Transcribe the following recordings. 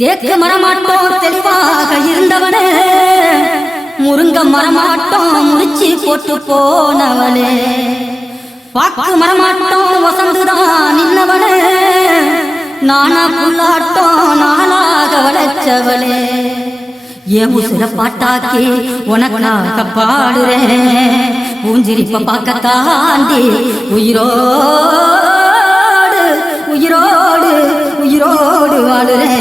தேக்கு மரமாட்டோம் தெளிவாக இருந்தவனே, முருங்க மரமாட்டோம் முறிச்சி போட்டு போனவனே, பாக்கு மரமாட்டோம் வசந்துதான் நின்னவனே, நானா புல்லாட்டோம் நாளாக வளைச்சவளே, ஏன் உசுர பாட்டாக்கி உனக்காக பாடுறேன், பூஞ்சிரிப்ப பார்க்கத்தாண்டி உயிரோடு உயிரோடு உயிரோடு வாழுறேன்.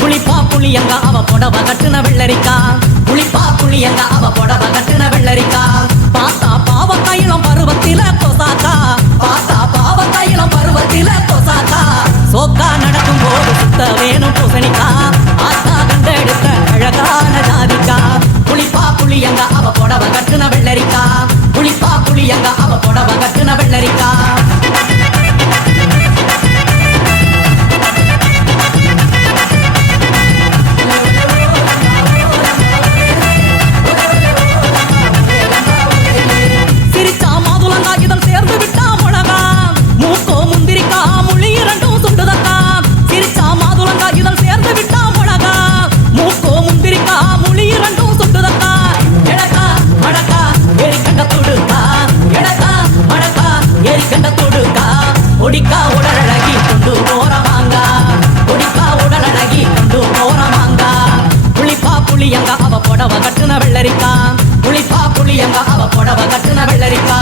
புளிப்பா புளியங்க அவ புடவ கட்டுன வெள்ளரிக்கா, புளிப்பா புளியங்க அவ புடவ கட்டுன வெள்ளரிக்கா, பார்த்தா பாவ கையிலும் பருவத்தில கொசாக்கா, பார்த்தா பாவ கையிலும் பருவத்தில கொசாக்கா, சோக்கா நடக்கும் போது சுத்த வேணும் பூசணிக்கா, ஆத்தா கண்டெடுத்த அழகான ஜாதிக்கா, புளிப்பா புளியங்க அவ புடவ கட்டுன வெள்ளரிக்கா, புளிப்பா புளியங்க அவ புடவ கட்டுன வெள்ளரிக்கா. ஒடிக்கா உடலழகி கொண்டு போறவாங்க, ஒடிக்கா உடலழகி கொண்டு போறவாங்க, புளிப்பா புளியங்க அவ புடவ கட்டுன வெள்ளரிக்கா, புளிப்பா புளியங்க அவ புடவ கட்டுன வெள்ளரிக்கா.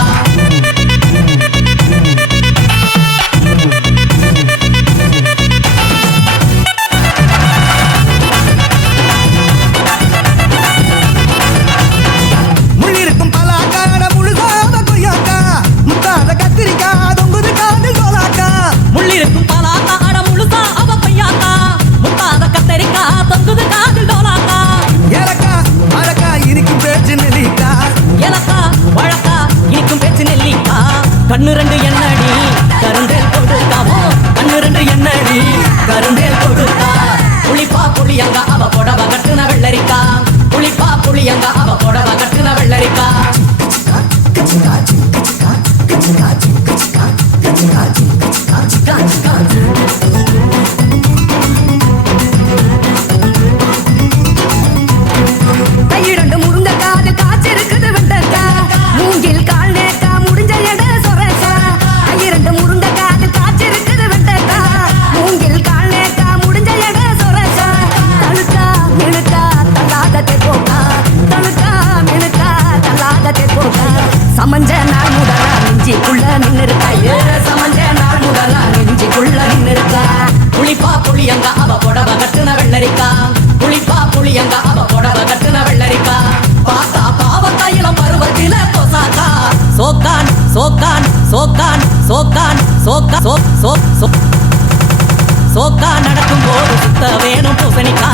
கண்ணு ரெண்டு என்னடி கருந்தேல் கொடுக்காமோ, கண்ணு ரெண்டு என்னடி கருந்தேல் கொடுக்கா, புளிப்பா புளியங்க அவ புடவ கட்டுன வெள்ளரிக்கா, புளிப்பா புளியங்க அவ புடவ கட்டுன வெள்ளரிக்கா. கையிரண்டு முருங்க காது காய்ச்சிருக்குது வெண்டக்கா, மூங்கில் கால் நேக்கா முடிஞ்ச எட சொரக்கா, கையிரண்டு முருங்க காது காய்ச்சிருக்குது வெண்டக்கா, மூங்கில் கால் நேக்கா முடிஞ்ச எட சொரக்கா, தழுக்கா மினுக்கா தள்ளாதத்தை போக்கா, தழுக்கா மினுக்கா தள்ளாதத்தை போக்கா, சமஞ்ச நாள் முதலா நெஞ்சிக்குள்ள நின்னுருக்கா, சமஞ்ச நாள் முதலா நெஞ்சிக்குள்ள நின்னுருக்கா, புளிப்பா புளியங்க அவ புடவ கட்டுன வெள்ளரிக்கா, புளிப்பா புளியங்க அவ புடவ கட்டுன வெள்ளரிக்கா, பார்த்தா பாவ கையிலும் பருவத்தில கொசாக்கா, சோக்கான் சோக்கான் சோக்கான் சோக்கான் சோக்கா சோக்கா நடக்கும் போது சுத்த வேணும் பூசணிக்கா.